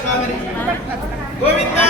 స్వామిని గోవిందా!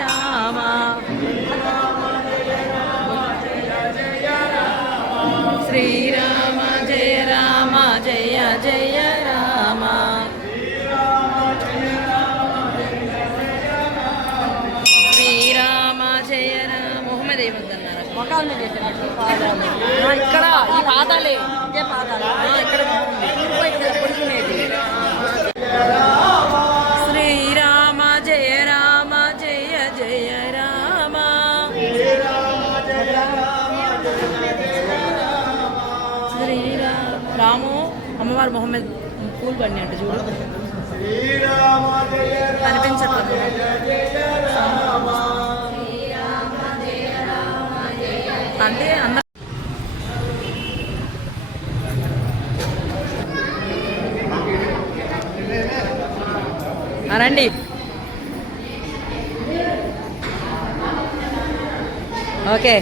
రామ శ్రీరామ జయ రామ జయ జయ రామ శ్రీరామ జయ రామ మొహమ్మద్ ఇక్కడ ఈ పాదాలే. ఇదే పాదాలు. ఇక్కడ అమ్మవారు మొహమ్మద్ పూలు అంట చూడు. కనిపించట్లేదు. అంటే అన్న ఆ, రండి. ఓకే.